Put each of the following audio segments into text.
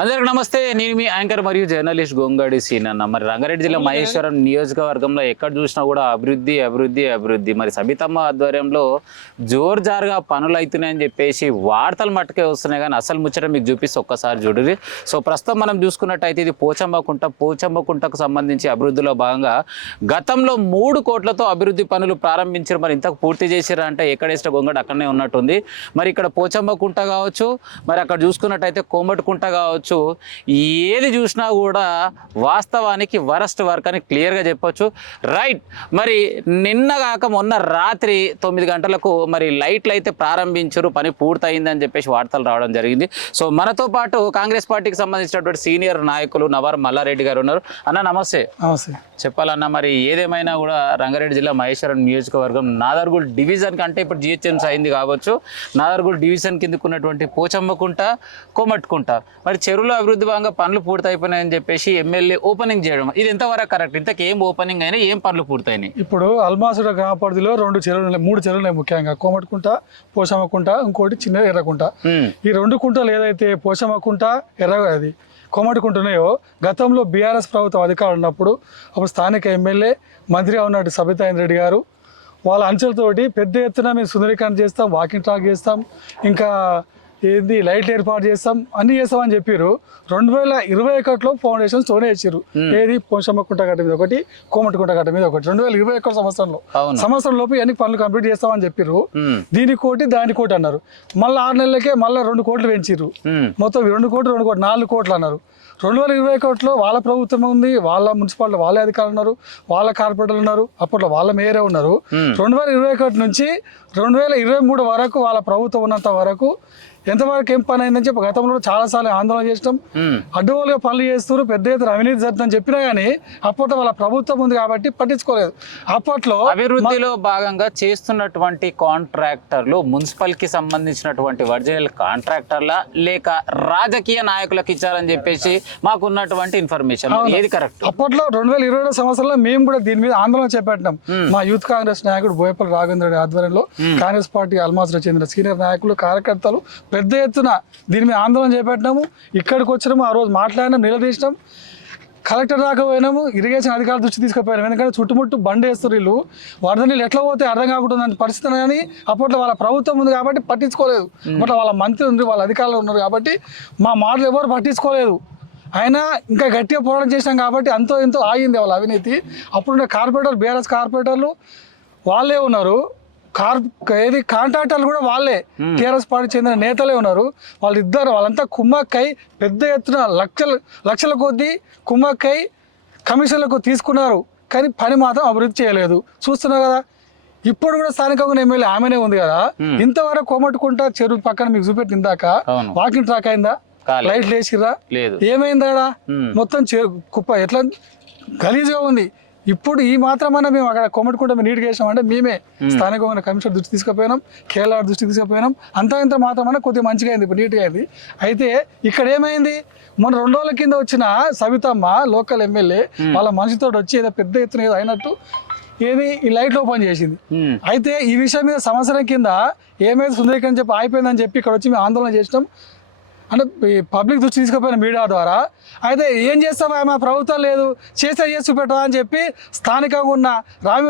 అందరికి నమస్తే. నేను మీ యాంకర్ మరియు జర్నలిస్ట్ గొంగాడి సీనన్న. మరి రంగారెడ్డి జిల్లా మహేశ్వరం నియోజకవర్గంలో ఎక్కడ చూసినా కూడా అభివృద్ధి అభివృద్ధి అభివృద్ధి. మరి సబితమ్మ ఆధ్వర్యంలో జోరుజారుగా పనులు అవుతున్నాయని చెప్పేసి వార్తలు మట్టుకే వస్తున్నాయి, కానీ అసలు ముచ్చట మీకు చూపిస్తే ఒక్కసారి చూడండి. సో ప్రస్తుతం మనం చూసుకున్నట్టయితే ఇది పోచమ్మకుంటకు సంబంధించి అభివృద్ధిలో భాగంగా గతంలో 3 కోట్లతో అభివృద్ధి పనులు ప్రారంభించారు. మరి ఇంతకు పూర్తి చేసారా అంటే ఎక్కడేసిన గొంగడు అక్కడనే ఉన్నట్టుంది. మరి ఇక్కడ పోచమ్మకుంట కావచ్చు, మరి అక్కడ చూసుకున్నట్టయితే కోమటికుంట కావచ్చు, ఏది చూసినా కూడా వాస్తవానికి వరస్ట్ వర్క్ అని క్లియర్గా చెప్పొచ్చు. రైట్. మరి నిన్న కాక మొన్న రాత్రి 9 గంటలకు మరి లైట్లు అయితే ప్రారంభించారు, పని పూర్తయిందని చెప్పేసి వార్తలు రావడం జరిగింది. సో మనతో పాటు కాంగ్రెస్ పార్టీకి సంబంధించినటువంటి సీనియర్ నాయకులు నవర్ మల్లారెడ్డి గారు ఉన్నారు. అన్న నమస్తే. నమస్తే. చెప్పాలన్నా మరి ఏదేమైనా కూడా రంగారెడ్డి జిల్లా మహేశ్వరం నియోజకవర్గం నాదర్గూల్ డివిజన్ కంటే ఇప్పుడు జిహెచ్ఎంసీ అయింది కావచ్చు, నాదర్గూల్ డివిజన్ కిందకున్నటువంటి పోచమ్మకుంట కోమటికుంట మరి చెరువులో అభివృద్ధి భాగంగా పనులు పూర్తయిపోయినాయని చెప్పేసి ఎమ్మెల్యే ఓపెనింగ్ చేయడం, ఇది ఎంతవరకు కరెక్ట్? ఇంతకు ఏం ఓపెనింగ్ అయినా ఏం పనులు పూర్తయినాయి? ఇప్పుడు అల్మాసుడ గ్రామ పరిధిలో 3 చెరువులు ఉన్నాయి, ముఖ్యంగా కోమటికుంట, పోచమ్మకుంట, ఇంకోటి చిన్న ఎర్రకుంట. ఈ 2 కుంటలు ఏదైతే పోచమ్మకుంట అది కోమటికుంట ఉన్నాయో, గతంలో బీఆర్ఎస్ ప్రభుత్వం అధికారులు ఉన్నప్పుడు అప్పుడు స్థానిక ఎమ్మెల్యే మంత్రిగా ఉన్నట్టు సబితా రెడ్డి గారు వాళ్ళ అంచెలతోటి పెద్ద ఎత్తున మేము సుందరీకరణ చేస్తాం, వాకింగ్ ట్రాక్ చేస్తాం, ఇంకా ఏంది లైట్లు ఏర్పాటు చేస్తాం, అన్ని చేస్తామని చెప్పారు. 2021లో ఫౌండేషన్ స్టోన్ వేసారు. ఏది పోచమ్మకుంట గట్ట మీద ఒకటి, కోమటికుంట గట్ట మీద ఒకటి. 2021 సంవత్సరం లోపు ఇవన్నీ పనులు కంప్లీట్ చేస్తామని చెప్పారు. దీనికోటి దానికోటి అన్నారు. మళ్ళీ 6 నెలలకే మళ్ళీ 2 కోట్లు పెంచారు. మొత్తం 2 కోట్లు 4 కోట్లు అన్నారు. 2021లో వాళ్ళ ప్రభుత్వం ఉంది, వాళ్ళ మున్సిపాలిటీ వాళ్ళే అధికారులు ఉన్నారు, వాళ్ళ కార్పొరేటర్లు ఉన్నారు, అప్పట్లో వాళ్ళ మేయరే ఉన్నారు. 2021 నుంచి 2023 వరకు వాళ్ళ ప్రభుత్వం ఉన్నంత వరకు ఎంతవరకు ఏం పని అయిందని చెప్పి గతంలో చాలాసార్లు ఆందోళన చేసినాం. అడ్డగోలుగా పనులు చేస్తున్నారు, పెద్ద ఎత్తున అవినీతి జరుగుతుందని చెప్పినా కానీ అప్పట్లో వాళ్ళ ప్రభుత్వం ఉంది కాబట్టి పట్టించుకోలేదు. అప్పట్లో అభివృద్ధిలో భాగంగా చేస్తున్నటువంటి కాంట్రాక్టర్లు మున్సిపల్ కి సంబంధించినటువంటి ఒరిజినల్ కాంట్రాక్టర్ల లేక రాజకీయ నాయకులకు ఇచ్చారని చెప్పేసి మాకున్నటువంటి ఇన్ఫర్మేషన్, ఏది కరెక్ట్? అప్పట్లో 2022 సంవత్సరంలో మేము కూడా దీని మీద ఆందోళన చేపట్టినాం. మా యూత్ కాంగ్రెస్ నాయకుడు బోయపల్లి రాఘవేంద్ర రెడ్డి ఆధ్వర్యంలో కాంగ్రెస్ పార్టీ అల్మాస్లో చెందిన సీనియర్ నాయకులు కార్యకర్తలు పెద్ద ఎత్తున దీని మీద ఆందోళన చేపట్టినాము. ఇక్కడికి వచ్చినాము, ఆ రోజు మాట్లాడినాం, నిలదీసినాం, కలెక్టర్ దాకా పోయినాము, ఇరిగేషన్ అధికారుల దృష్టి తీసుకుపోయినాం. ఎందుకంటే చుట్టుముట్టు బండి వేస్తారు, వీళ్ళు వరద నీళ్ళు ఎట్లా పోతే అర్థం కాకుండా పరిస్థితి. కానీ అప్పట్లో వాళ్ళ ప్రభుత్వం ఉంది కాబట్టి పట్టించుకోలేదు. అప్పట్లో వాళ్ళ మంత్రి ఉంది, వాళ్ళ అధికారులు ఉన్నారు కాబట్టి మా మాటలు ఎవరు పట్టించుకోలేదు. అయినా ఇంకా గట్టిగా పోరాటం చేసినాం కాబట్టి అంతో ఎంతో ఆగింది వాళ్ళ అవినీతి. అప్పుడున్న కార్పొరేటర్ బీఆర్ఎస్ కార్పొరేటర్లు వాళ్ళే ఉన్నారు, కాంట్రాక్టర్లు కూడా వాళ్ళే టీఆర్ఎస్ పార్టీ చెందిన నేతలే ఉన్నారు. వాళ్ళంతా కుమ్మక్కై పెద్ద ఎత్తున లక్షల కొద్దీ కుమ్మక్కై కమిషన్లకు తీసుకున్నారు, కానీ పని మాత్రం అభివృద్ధి చేయలేదు. చూస్తున్నారు కదా, ఇప్పుడు కూడా స్థానికంగా ఎమ్మెల్యే ఆమెనే ఉంది కదా. ఇంతవరకు కోమటికుంట చెరువు పక్కన మీకు చూపెట్టి ఇందాక వాకింగ్ ట్రాక్ అయిందా? లైట్లు వేసిర్రా? ఏమైందా? మొత్తం కుప్ప ఎట్లా గలీజ్గా ఉంది. ఇప్పుడు ఈ మాత్రమైనా మేము అక్కడ కోమటికుంట నీట్గా వేసామంటే మేమే స్థానికంగా కమిషనర్ దృష్టి తీసుకుపోయినాం, కేరళ దృష్టి తీసుకుపోయినాం. అంతా ఇంత మాత్రమైనా కొద్దిగా మంచిగా అయింది, ఇప్పుడు నీట్గా అయింది. అయితే ఇక్కడ ఏమైంది, మొన్న 2 రోజుల కింద వచ్చిన సబితమ్మ లోకల్ ఎమ్మెల్యే వాళ్ళ మనిషితో వచ్చి ఏదో పెద్ద ఎత్తున ఏదో అయినట్టు ఏది ఈ లైట్లు ఓపెన్ చేసింది. అయితే ఈ విషయం మీద సంవత్సరం కింద ఏమైంది సుందరీకరణ చెప్పి ఆగిపోయిందని చెప్పి ఇక్కడ వచ్చి మేము ఆందోళన చేసినాం, అంటే పబ్లిక్ దృష్టి తీసుకుపోయిన మీడియా ద్వారా. అయితే ఏం చేస్తావా, మా ప్రభుత్వం లేదు, చేసి చూపెట్టవా అని చెప్పి స్థానికంగా ఉన్న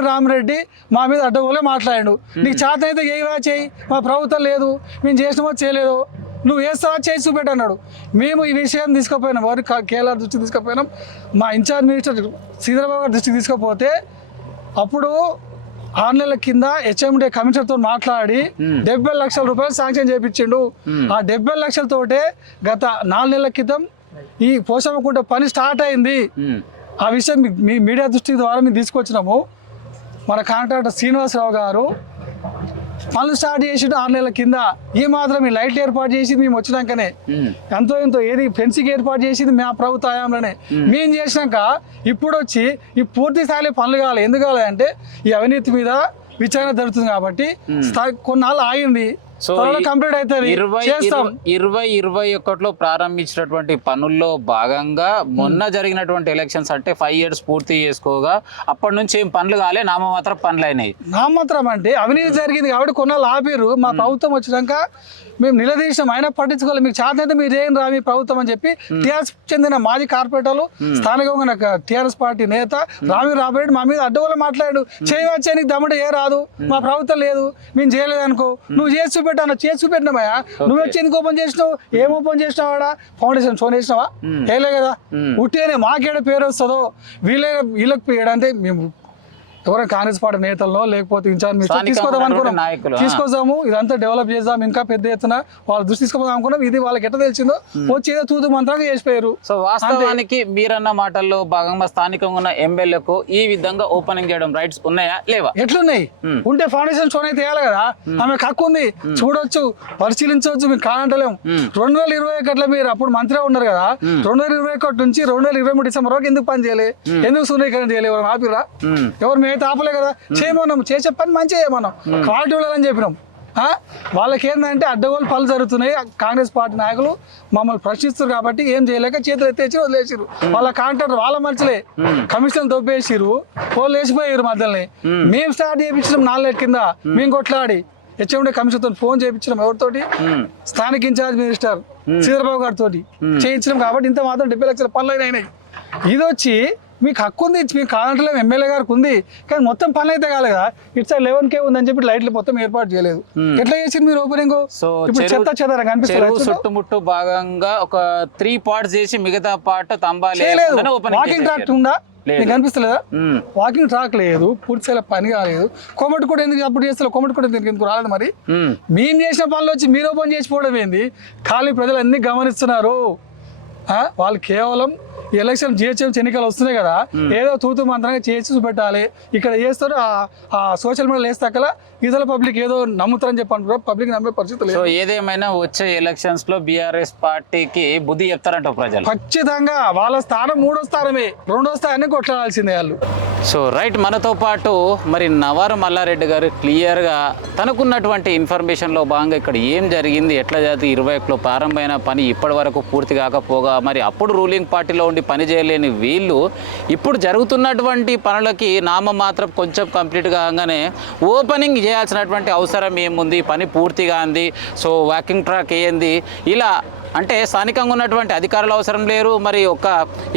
రామిరెడ్డి మా మీద అడ్డగోలే మాట్లాడాడు. నీకు చేత అయితే ఏవా చేయి, మా ప్రభుత్వం లేదు, మేము చేసినామో చేయలేదు, నువ్వు వేస్తావా చేసి చూపెట్టు అన్నాడు. మేము ఈ విషయం తీసుకుపోయినాం, వారి కేరళ దృష్టికి తీసుకుపోయినాం, మా ఇన్ఛార్జ్ మినిస్టర్ శ్రీధరబాబు గారి దృష్టికి తీసుకుపోతే అప్పుడు 6 నెలల కింద హెచ్ఎండి కమిషనర్తో మాట్లాడి 70 లక్షల రూపాయలు శాంక్షన్ చేయించిండు. ఆ 70 లక్షలతోటే గత 4 నెలల క్రితం ఈ పోచమ్మకుంట పని స్టార్ట్ అయింది. ఆ విషయం మీ మీడియా దృష్టి ద్వారా మేము తీసుకొచ్చినాము. మన కాంట్రాక్టర్ శ్రీనివాసరావు గారు పనులు స్టార్ట్ చేసి 6 నెలల కింద ఈ మాత్రం ఈ లైట్లు ఏర్పాటు చేసి మేము వచ్చినాకనే ఎంతో ఏది ఫెన్సింగ్ ఏర్పాటు చేసింది మా ప్రభుత్వ హయాంలోనే. మేము చేసినాక ఇప్పుడు వచ్చి ఈ పూర్తి స్థాయిలో పనులు కావాలి. ఎందుకు కావాలంటే ఈ అవినీతి మీద విచారణ జరుగుతుంది కాబట్టి కొన్నాళ్ళు ఆగింది. సో త్వరలో కంప్లీట్ అవుతుంది, చేస్తాం. 2021లో ప్రారంభించినటువంటి పనుల్లో భాగంగా మొన్న జరిగినటువంటి ఎలక్షన్స్ అంటే 5 years పూర్తి చేసుకోగా అప్పటి నుంచి ఏం పనులు కాలే, నామమాత్రం పనులు అయినాయి. నామమాత్రం అంటే అవినీతి జరిగింది కాబట్టి కొన్నాళ్ళు ఆపిర్రు. మా ప్రభుత్వం వచ్చినాక మేము నిలదీసినాం, అయినా పట్టించుకోవాలి. మీకు చేతనైతే మీరు ఏం రా మీ ప్రభుత్వం అని చెప్పి టీఆర్ఎస్ చెందిన మాజీ కార్పొరేటర్లు స్థానికంగా నాకు టీఆర్ఎస్ పార్టీ నేత రామి రాబరెడ్డి మా మీద అడ్డగోలు మాట్లాడు, చేయవచ్చే నీకు దమ్ముడు ఏ రాదు, మా ప్రభుత్వం లేదు, మేము చేయలేదు అనుకో, నువ్వు చేసి చూపెట్టాను, చేసి చూపెట్టినామయ్యా, నువ్వు వచ్చి ఎందుకు ఓపెన్ చేసినావు, ఏం ఓపెన్ చేసినావాడా, ఫౌండేషన్ ఫోన్ వేసినావా, వేయలే కదా, ఉట్టినే మాకేడ పేరు వస్తుందో వీళ్ళకి పేరు అంటే మేము ఎవరైనా కాంగ్రెస్ పార్టీ నేతల్లో లేకపోతే ఇన్ఛార్జ్ మినిస్టర్ తీసుకోదాం అనుకున్నాం, తీసుకొద్దాము, ఇదంతా డెవలప్ చేద్దాం, ఇంకా పెద్ద ఎత్తున వాళ్ళ దృష్టి తీసుకోదాం అనుకున్నాం. ఇది వాళ్ళకి ఎట్లా తెలిసిందో వచ్చి ఏదో తూతు మంత్రంగా చేసిపోయారు. సో వాస్తవానికి మీరన్న మాటల్లో భాగంగా స్థానికంగా ఉన్న ఎమ్మెల్యేకు ఈ విధంగా ఓపెనింగ్ చేయడం రైట్స్ ఉన్నాయా లేవా? ఎట్లున్నాయి? ఉంటే ఫౌండేషన్ స్టోన్ అయితే వేయాలి కదా, ఆమె హక్కు ఉంది, చూడొచ్చు, పరిశీలించవచ్చు, మీకు కాదంటలేము. 2021 మీరు అప్పుడు మంత్రిగా ఉన్నారు కదా, 2021 నుంచి 2023 డిసెంబర్ వరకు ఎందుకు పని చేయలే, ఎందుకు సూర్యకరణ చేయలేదు, ఎవరు ఆపిరా, ఎవరు అయితే ఆపలే కదా, చేయమన్నాం, చేసే పని మంచిగా చేయమన్నాం, క్వాలిటీ ఉండాలని చెప్పినాం. వాళ్ళకి ఏంటంటే అడ్డగోలు పనులు జరుగుతున్నాయి, కాంగ్రెస్ పార్టీ నాయకులు మమ్మల్ని ప్రశ్నిస్తారు కాబట్టి ఏం చేయలేక చేతులు ఎత్తేసి వదిలేసిరు. వాళ్ళ కాంట్రాక్టర్ వాళ్ళ మనుషులే కమిషన్ దొబ్బేసిరు, వాళ్ళు వేసిపోయారు మధ్యలోనే. మేము స్టార్ట్ చేయించడం 4 కింద మేము కొట్లాడి హెచ్ఎండి కమిషన్ తో ఫోన్ చేయించడం, ఎవరితోటి స్థానిక ఇన్ఛార్జ్ మినిస్టర్ శ్రీధరబాబు గారితో చేయించడం. కాబట్టి ఇంత మాత్రం 70 లక్షల పనులు అయినాయి. ఇది వచ్చి మీకు హక్కు ఉంది, మీకు కాదంటలేము, ఎమ్మెల్యే గారికి ఉంది, కానీ మొత్తం పనులు అయితే కాలేదు కదా. ఇటు సైడ్ 11K ఉందని చెప్పి లైట్లు మొత్తం ఏర్పాటు చేయలేదు. ఎట్లా చేసింది మీరు ఓపెనింగ్? ఇప్పుడు చెత్త చెదారా కనిపిస్తుంది. చుట్టుముట్టు భాగంగా ఒక 3 parts చేసి మిగతా పార్ట్ తంబాలే. వాకింగ్ ట్రాక్ ఉందా నీకు అనిపిస్తలేదా? వాకింగ్ ట్రాక్ లేదు, పూర్తి స్థాయిలో పని కాలేదు. కోమటి కూడా ఎందుకు అప్పుడు చేస్తారు, కోమటి కూడా ఎందుకు రాలేదు? మరి మేము చేసిన పనులు వచ్చి మీరు ఓపెన్ చేసిపోవడం ఏంది? ఖాళీ ప్రజలు అన్ని గమనిస్తున్నారు. వాళ్ళు కేవలం ఎలక్షన్ జిహెచ్ఎంసీ ఎన్నికలు వస్తున్నాయి కదా, ఏదో తూతు మంత్రంగా చేసి చూపెట్టాలి. ఇక్కడ చేస్తారు, ఆ సోషల్ మీడియాలో వేస్తాకల ఇతర పబ్లిక్ ఏదో నమ్ముతారని చెప్పి అంటారు, పబ్లిక్ నమ్మే పరిస్థితి లేదు. సో ఏదేమైనా వచ్చే ఎలక్షన్స్ లో బీఆర్ఎస్ పార్టీకి బుద్ధి చెప్తారంట ప్రజలు. ఖచ్చితంగా వాళ్ళ స్థానం 3వ స్థానమే, 2వ స్థానాన్ని కొట్లాడాల్సిందే వాళ్ళు. సో రైట్, మనతో పాటు మరి నవారు మల్లారెడ్డి గారు క్లియర్గా తనకున్నటువంటి ఇన్ఫర్మేషన్లో భాగంగా ఇక్కడ ఏం జరిగింది, ఎట్లా జరిగింది, 21లో ప్రారంభమైన పని ఇప్పటి వరకు పూర్తి కాకపోగా మరి అప్పుడు రూలింగ్ పార్టీలో ఉండి పని చేయలేని వీళ్ళు ఇప్పుడు జరుగుతున్నటువంటి పనులకి నామమాత్రం కొంచెం కంప్లీట్ కాగానే ఓపెనింగ్ చేయాల్సినటువంటి అవసరం ఏముంది, పని పూర్తిగా అంది, సో వాకింగ్ ట్రాక్ ఏంది, ఇలా అంటే స్థానికంగా ఉన్నటువంటి అధికారులు అవసరం లేరు. మరి ఒక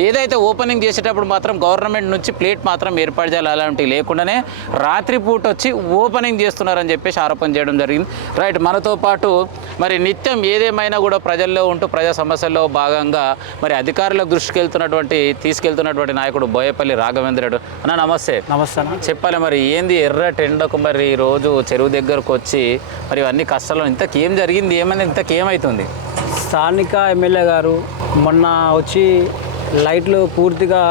ఏదైతే ఓపెనింగ్ చేసేటప్పుడు మాత్రం గవర్నమెంట్ నుంచి ప్లేట్ మాత్రం ఏర్పాటు చేయాలి, అలాంటివి లేకుండానే రాత్రిపూట వచ్చి ఓపెనింగ్ చేస్తున్నారని చెప్పేసి ఆరోపణ చేయడం జరిగింది. రైట్, మనతో పాటు మరి నిత్యం ఏదేమైనా కూడా ప్రజల్లో ఉంటూ ప్రజా సమస్యల్లో భాగంగా మరి అధికారులకు దృష్టికి తీసుకెళ్తున్నటువంటి నాయకుడు బోయపల్లి రాఘవేంద్రుడు అన్న. నమస్తే. నమస్తే అన్న. చెప్పాలి మరి ఏంది ఎర్రటెండకు మరి రోజు చెరువు దగ్గరకు వచ్చి మరి అన్ని కష్టాలు, ఇంతకేం జరిగింది, ఏమైంది, ఇంతకేమవుతుంది? స్థానిక ఎమ్మెల్యే గారు మొన్న వచ్చి లైట్లు పూర్తిగా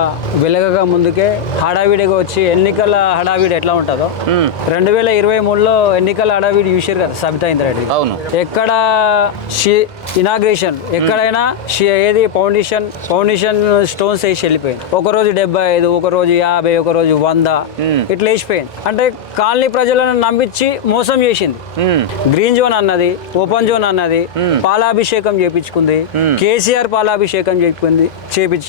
వెలగగా ముందుకే హడావిడిగా వచ్చి ఎన్నికల హడావిడి ఎట్లా ఉంటుందో 2023లో ఎన్నికల హడావిడి చూసారు కదా సబితా ఇంద్రారెడ్డి. అవును. ఎక్కడ ఇనాగ్రేషన్ ఎక్కడైనా ఏది ఫౌండేషన్ స్టోన్స్ వేసి వెళ్ళిపోయింది. ఒకరోజు 75, ఒకరోజు 50, ఒకరోజు 100 ఇట్లా వేసిపోయింది. అంటే కాలనీ ప్రజలను నమ్మించి మోసం చేసింది. గ్రీన్ జోన్ అన్నది, ఓపెన్ జోన్ అన్నది, పాలాభిషేకం చేపించుకుంది, కేసీఆర్ పాలాభిషేకం చేపించింది.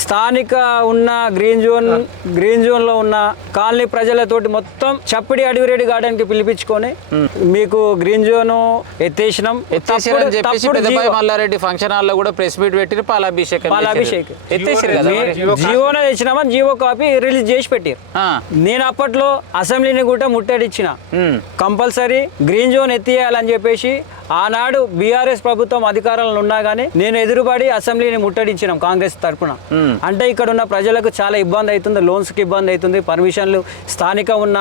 స్థానిక ఉన్న గ్రీన్ జోన్ లో ఉన్న కాలనీ ప్రజలతోటి మొత్తం చప్పిడి అడవిరెడ్డి గార్డెన్ కి పిలిపించుకొని మీకు గ్రీన్ జోన్ ఎత్తేసినాం. మల్లారెడ్డి ఫంక్షన్ హాల్ లో కూడా ప్రెస్ మీట్ పెట్టి పాలాభిషేకం జీవోనే తెచ్చినామా, జీవో కాపీ రిలీజ్ చేసి పెట్టారు. నేను అప్పట్లో అసెంబ్లీని కూడా ముట్టడిచ్చిన, కంపల్సరీ గ్రీన్ జోన్ ఎత్తియాలని చెప్పేసి. ఆనాడు బీఆర్ఎస్ ప్రభుత్వం అధికారంలో ఉన్నా కానీ నేను ఎదురుపడి అసెంబ్లీని ముట్టడించినాం కాంగ్రెస్ తరఫున. అంటే ఇక్కడ ఉన్న ప్రజలకు చాలా ఇబ్బంది అవుతుంది, లోన్స్కి ఇబ్బంది అవుతుంది, పర్మిషన్లు స్థానిక ఉన్న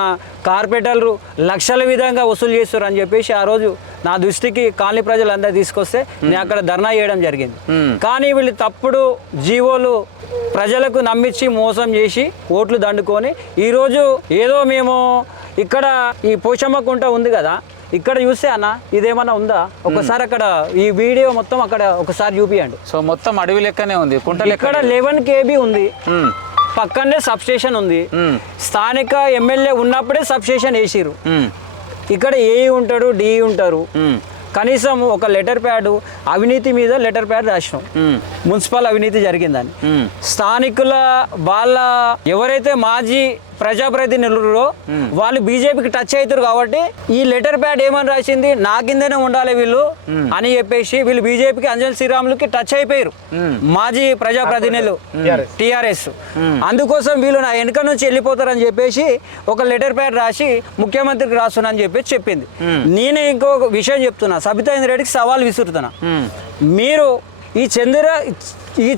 కార్పొరేటర్లు లక్షల విధంగా వసూలు చేస్తారు అని చెప్పేసి ఆ రోజు నా దృష్టికి కాలనీ ప్రజలందరూ తీసుకొస్తే నేను అక్కడ ధర్నా చేయడం జరిగింది. కానీ వీళ్ళు తప్పుడు జీవోలు ప్రజలకు నమ్మించి మోసం చేసి ఓట్లు దండుకొని ఈరోజు ఏదో మేము ఇక్కడ ఈ పోషమ్మకుంట ఉంది కదా, ఇక్కడ చూస్తే అన్న ఇదేమన్నా ఉందా ఒకసారి అక్కడ ఈ వీడియో మొత్తం అక్కడ ఒకసారి చూపియండి. సో మొత్తం అడవి లెక్కనే ఉంది, ఇక్కడ 11 KB ఉంది, పక్కనే సబ్ స్టేషన్ ఉంది. స్థానిక ఎమ్మెల్యే ఉన్నప్పుడే సబ్ స్టేషన్ వేసిరు. ఇక్కడ ఏ ఉంటాడు డి ఉంటారు. కనీసం ఒక లెటర్ ప్యాడ్ అవినీతి మీద లెటర్ ప్యాడ్ రాసినాం, మున్సిపల్ అవినీతి జరిగిందని. స్థానికుల వాళ్ళ ఎవరైతే మాజీ ప్రజాప్రతినిధులు వాళ్ళు బీజేపీకి టచ్ అవుతారు కాబట్టి ఈ లెటర్ ప్యాడ్ ఏమని రాసింది, నా కిందనే ఉండాలి వీళ్ళు అని చెప్పేసి వీళ్ళు బీజేపీకి అంజన్ శ్రీరాములకి టచ్ అయిపోయారు మాజీ ప్రజాప్రతినిధులు టిఆర్ఎస్. అందుకోసం వీళ్ళు నా వెనుక నుంచి వెళ్ళిపోతారని చెప్పేసి ఒక లెటర్ ప్యాడ్ రాసి ముఖ్యమంత్రికి రాస్తున్నా అని చెప్పేసి చెప్పింది. నేను ఇంకొక విషయం చెప్తున్నా, సబితా ఇంద్రారెడ్డికి సవాల్ విసురుతున్నా. మీరు ఈ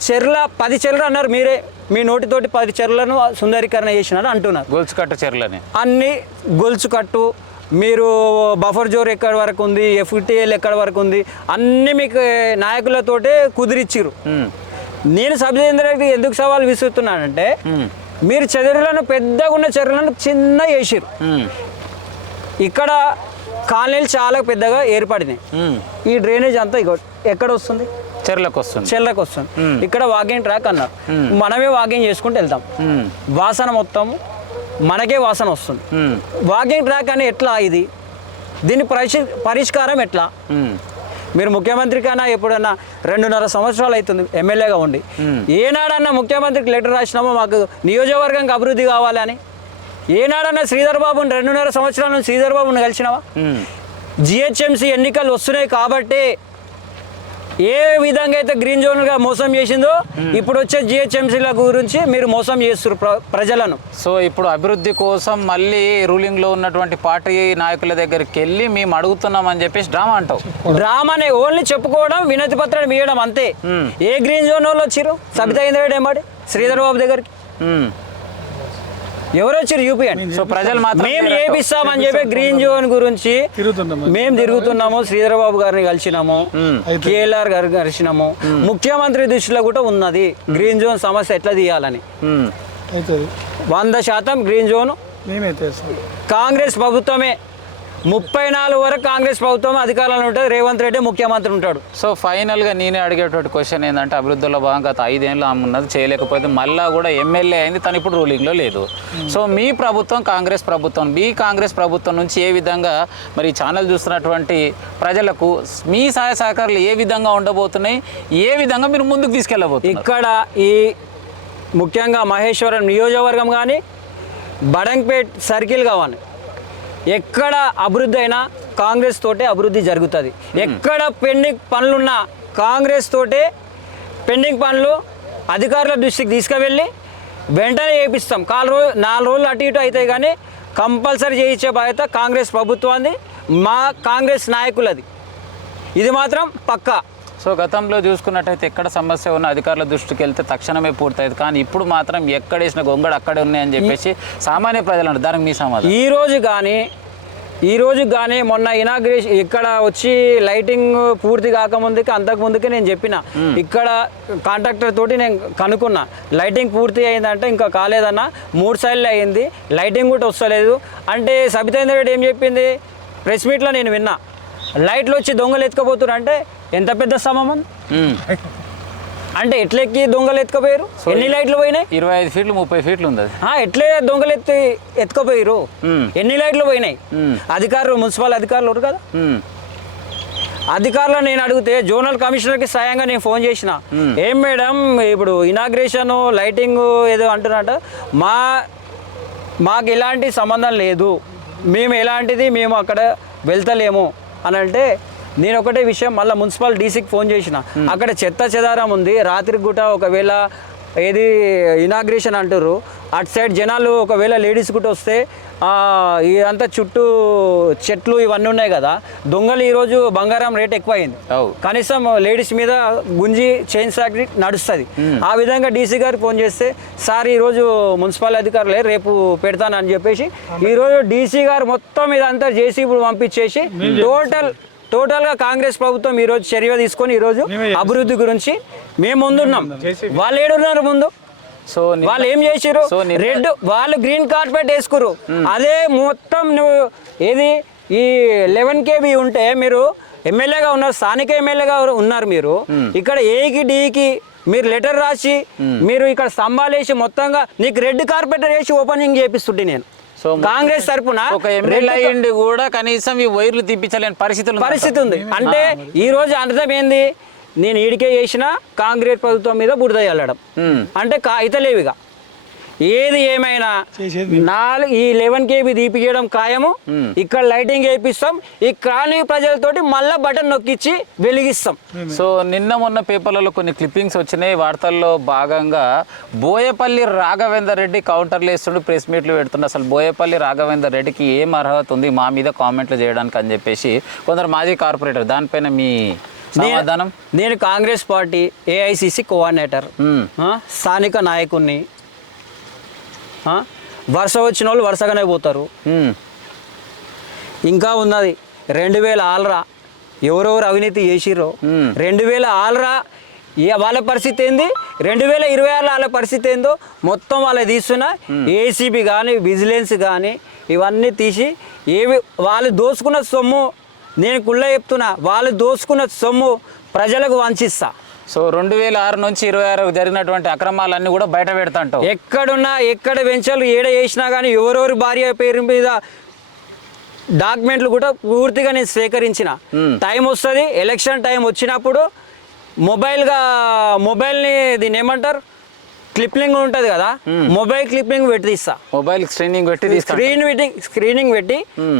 చెర్ల 10 చెర్లు అన్నారు మీరే, మీ నోటితోటి 10 చెర్లను సుందరీకరణ చేసినారు అంటున్నారు. గొలుసు కట్ట చెర్లని అన్ని గొలుసు కట్టు, మీరు బఫర్ జోర్ ఎక్కడి వరకు ఉంది, ఎఫ్టీఎల్ ఎక్కడి వరకు ఉంది, అన్ని మీకు నాయకులతోటే కుదిరిచ్చిరు. నేను సబితేంద్రకి ఎందుకు సవాల్ విసురుతున్నానంటే, మీరు చెరువులను పెద్దగా ఉన్న చెరువులను చిన్న చేసిరు. ఇక్కడ కాలనీలు చాలా పెద్దగా ఏర్పడినాయి. ఈ డ్రైనేజ్ అంతా ఎక్కడ వస్తుంది, చెర్లకు వస్తుంది. ఇక్కడ వాకింగ్ ట్రాక్ అన్నారు, మనమే వాకింగ్ చేసుకుంటూ వెళ్తాం, వాసన మొత్తం మనకే వాసన వస్తుంది. వాకింగ్ ట్రాక్ అని ఎట్లా, ఇది దీని పరిష్కారం ఎట్లా? మీరు ముఖ్యమంత్రి కన్నా ఎప్పుడన్నా 2.5 సంవత్సరాలు అవుతుంది ఎమ్మెల్యేగా ఉండి, ఏనాడన్నా ముఖ్యమంత్రికి లెటర్ రాసినామో మాకు నియోజకవర్గంకి అభివృద్ధి కావాలని? ఏనాడన్నా శ్రీధర్ బాబుని 2.5 సంవత్సరాల నుంచి శ్రీధర్ బాబుని కలిసినావా? జిహెచ్ఎంసీ ఎన్నికలు వస్తున్నాయి కాబట్టి ఏ విధంగా అయితే గ్రీన్ జోన్గా మోసం చేసిందో ఇప్పుడు వచ్చే జిహెచ్ఎంసీల గురించి మీరు మోసం చేస్తారు ప్రజలను. సో ఇప్పుడు అభివృద్ధి కోసం మళ్ళీ రూలింగ్లో ఉన్నటువంటి పార్టీ నాయకుల దగ్గరికి వెళ్ళి మేము అడుగుతున్నాం అని చెప్పేసి డ్రామా అంటావు. డ్రామానే, ఓన్లీ చెప్పుకోవడం, వినతి పత్రాలు మీయడం అంతే. ఏ గ్రీన్ జోన్ వాళ్ళు వచ్చిరు? సబితా ఇంద్రారెడ్డి ఏమాడి శ్రీధర్ బాబు దగ్గరికి ఎవరు వచ్చారు? యూపీ అని. సో ప్రజలు మాత్రం మేము ఏపిస్తామని చెప్పి గ్రీన్ జోన్ గురించి మేము తిరుగుతున్నాము, శ్రీధర్ బాబు గారిని కలిసినాము, కేఎల్ఆర్ గారిని కలిసినాము. ముఖ్యమంత్రి దృష్టిలో కూడా ఉన్నది గ్రీన్ జోన్ సమస్య ఎట్లా తీయాలని. 100% గ్రీన్ జోన్ కాంగ్రెస్ ప్రభుత్వమే, 34 వరకు కాంగ్రెస్ ప్రభుత్వం అధికారంలో ఉంటుంది, రేవంత్ రెడ్డి ముఖ్యమంత్రి ఉంటాడు. సో ఫైనల్గా నేనే అడిగేటువంటి క్వశ్చన్ ఏంటంటే, అభివృద్ధిలో భాగంగా గత 5 ఏళ్ళు ఉన్నది చేయలేకపోతే మళ్ళీ కూడా ఎమ్మెల్యే అయింది, తను ఇప్పుడు రూలింగ్లో లేదు. సో మీ ప్రభుత్వం కాంగ్రెస్ ప్రభుత్వం, మీ కాంగ్రెస్ ప్రభుత్వం నుంచి ఏ విధంగా మరి ఛానల్ చూస్తున్నటువంటి ప్రజలకు మీ సహాయ సహకారాలు ఏ విధంగా ఉండబోతున్నాయి, ఏ విధంగా మీరు ముందుకు తీసుకెళ్ళబోతున్నారు? ఇక్కడ ఈ ముఖ్యంగా మహేశ్వరం నియోజకవర్గం కానీ, బడంగ్పేట్ సర్కిల్ కావాలి, ఎక్కడ అభివృద్ధి అయినా కాంగ్రెస్ తోటే అభివృద్ధి జరుగుతుంది. ఎక్కడ పెండింగ్ పనులున్నా కాంగ్రెస్ తోటే పెండింగ్ పనులు అధికారుల దృష్టికి తీసుకువెళ్ళి వెంటనే చేయిస్తాం. 4 రోజులు అటు ఇటు అవుతాయి కానీ కంపల్సరీ చేయించే బాధ్యత కాంగ్రెస్ ప్రభుత్వాన్ని, మా కాంగ్రెస్ నాయకులది. ఇది మాత్రం పక్కా. సో గతంలో చూసుకున్నట్టయితే ఎక్కడ సమస్య ఉన్న అధికారుల దృష్టికి వెళ్తే తక్షణమే పూర్తయింది, కానీ ఇప్పుడు మాత్రం ఎక్కడేసిన గొంగడు అక్కడే ఉన్నాయని చెప్పేసి సామాన్య ప్రజలు అంటారు. దానికి మీ సమాధానం? ఈ రోజు కానీ మొన్న ఇనాగ్రేషన్ ఇక్కడ వచ్చి లైటింగ్ పూర్తి కాకముందుకి అంతకుముందుకే నేను చెప్పిన, ఇక్కడ కాంట్రాక్టర్ తోటి నేను కనుక్కున్నా, లైటింగ్ పూర్తి అయిందంటే ఇంకా కాలేదన్న, 3 సైడ్లు అయ్యింది, లైటింగ్ కూడా వస్తలేదు అంటే. సబితా ఇంద్రారెడ్డి ఏం చెప్పింది ప్రెస్ మీట్లో నేను విన్నా, లైట్లు వచ్చి దొంగలు ఎత్తుకపోతున్నారు అంటే ఎంత పెద్ద సమం అంటే ఎట్లెక్కి దొంగలు ఎత్తుకపోయారు? ఎన్ని లైట్లు పోయినాయి? 25 ఫీట్లు 30 ఫీట్లు ఉంది. ఎట్లే దొంగలు ఎత్తుకపోయారు? ఎన్ని లైట్లు పోయినాయి? అధికారులు, మున్సిపల్ అధికారులు కదా, అధికారులు నేను అడిగితే జోనల్ కమిషనర్కి స్వయంగా నేను ఫోన్ చేసిన, ఏం మేడం ఇప్పుడు ఇనాగ్రేషన్ లైటింగ్ ఏదో అంటున్నట్ట, మాకు ఎలాంటి సంబంధం లేదు, మేము అక్కడ వెళ్తలేము అని అంటే, నేను ఒకటే విషయం మళ్ళీ మున్సిపల్ డీసీకి ఫోన్ చేసిన, అక్కడ చెత్త చెదారం ఉంది, రాత్రికి కూడా ఒకవేళ ఏది ఇనాగ్రేషన్ అంటారు, అటు సైడ్ జనాలు ఒకవేళ లేడీస్ కూడా వస్తే ఇదంతా చుట్టూ చెట్లు ఇవన్నీ ఉన్నాయి కదా, దొంగలు ఈరోజు బంగారం రేట్ ఎక్కువైంది, కనీసం లేడీస్ మీద గుంజి చైన్ ఫ్యాక్టరీ నడుస్తుంది. ఆ విధంగా డీసీ గారికి ఫోన్ చేస్తే, సార్ ఈరోజు మున్సిపల్ అధికారులే రేపు పెడతానని చెప్పేసి ఈరోజు డీసీ గారు మొత్తం ఇదంతా చేసి ఇప్పుడు పంపించేసి టోటల్గా కాంగ్రెస్ ప్రభుత్వం ఈరోజు చర్య తీసుకొని ఈరోజు అభివృద్ధి గురించి మేము ముందున్నాం. వాళ్ళు ఏడున్నారు ముందు? సో వాళ్ళు ఏం చేసారు? రెడ్, వాళ్ళు గ్రీన్ కార్పెట్ వేసుకురు. అదే మొత్తం నువ్వు ఏది ఈ 11 KB ఉంటే మీరు ఎమ్మెల్యేగా ఉన్నారు, స్థానిక ఎమ్మెల్యేగా ఉన్నారు మీరు, ఇక్కడ ఏకి డీకి మీరు లెటర్ రాసి మీరు ఇక్కడ స్తంభాలు వేసి మొత్తంగా నీకు రెడ్ కార్పెట్ వేసి ఓపెనింగ్ చేపిస్తుంటే నేను సో కాంగ్రెస్ తరపున ఒక ఎమ్మెల్యే అయ్యిండి కూడా కనీసం ఈ వైర్లు తీపించలేని పరిస్థితి ఉంది. అంటే ఈ రోజు అర్థం ఏంది, నేను ఈడికే చేసిన కాంగ్రెస్ ప్రభుత్వం మీద బురద చల్లడం అంటే కాగితలేవిగా. ఏది ఏమైనా ఈ 11 KB దీపియడం ఖాయము. ఇక్కడ లైటింగ్ వేపిస్తాం, ఈ కాలనీ ప్రజలతోటి మళ్ళా బటన్ నొక్కిచ్చి వెలిగిస్తాం. సో నిన్న మొన్న పేపర్లలో కొన్ని క్లిప్పింగ్స్ వచ్చినాయి. వార్తల్లో భాగంగా బోయపల్లి రాఘవేందర్ రెడ్డి కౌంటర్లు వేస్తుండు, ప్రెస్ మీట్లు పెడుతుండే. అసలు బోయపల్లి రాఘవేందర్ రెడ్డికి ఏం అర్హత ఉంది మా మీద కామెంట్లు చేయడానికి అని చెప్పేసి కొందరు మాజీ కార్పొరేటర్, దానిపైన మీ సమాధానం? నేను కాంగ్రెస్ పార్టీ AICC కోఆర్డినేటర్, స్థానిక నాయకుడిని. వరుస వచ్చిన వాళ్ళు వరుసగానే పోతారు. ఇంకా ఉన్నది 2006 ఎవరెవరు అవినీతి చేసిర్రో 2006 వాళ్ళ పరిస్థితి ఏంది, 2026 వాళ్ళ పరిస్థితి ఏందో మొత్తం వాళ్ళ తీస్తున్న ఏసీబీ కానీ విజిలెన్స్ కానీ ఇవన్నీ తీసి ఏవి వాళ్ళు దోసుకున్న సొమ్ము, నేను కుళ్ళ చెప్తున్నా, వాళ్ళు దోసుకున్న సొమ్ము ప్రజలకు వంచిస్తా. సో 2006 నుంచి 26 జరిగినటువంటి అక్రమాలన్నీ కూడా బయట పెడతా అంటావు. ఎక్కడున్నా ఎక్కడ వెంచర్లు ఏడ చేసినా కానీ ఎవరెవరి భార్య పేరు మీద డాక్యుమెంట్లు కూడా పూర్తిగా నేను సేకరించిన. టైం వస్తుంది, ఎలక్షన్ టైం వచ్చినప్పుడు మొబైల్ని దీన్ని ఏమంటారు, క్లిప్పింగ్ ఉంటుంది కదా, మొబైల్ క్లిప్పింగ్ పెట్టి తీస్తా. మొబైల్ స్క్రీనింగ్ పెట్టి స్క్రీనింగ్ పెట్టి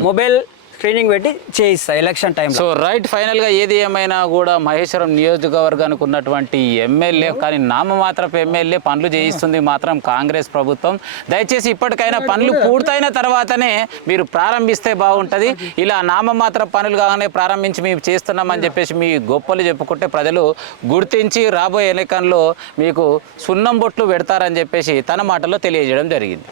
మొబైల్ స్క్రీనింగ్ పెట్టి చేయిస్తా election time. So right, final గా ఏది ఏమైనా కూడా మహేశ్వరం నియోజకవర్గానికి ఉన్నటువంటి ఎమ్మెల్యే, కానీ నామమాత్రపు ఎమ్మెల్యే పనులు చేయిస్తుంది మాత్రం కాంగ్రెస్ ప్రభుత్వం. దయచేసి ఇప్పటికైనా పనులు పూర్తయిన తర్వాతనే మీరు ప్రారంభిస్తే బాగుంటుంది. ఇలా నామమాత్ర పనులు కాగానే ప్రారంభించి మేము చేస్తున్నామని చెప్పేసి మీ గొప్పలు చెప్పుకుంటే ప్రజలు గుర్తించి రాబోయే ఎన్నికల్లో మీకు సున్నం బొట్లు పెడతారని చెప్పేసి తన మాటల్లో తెలియజేయడం జరిగింది.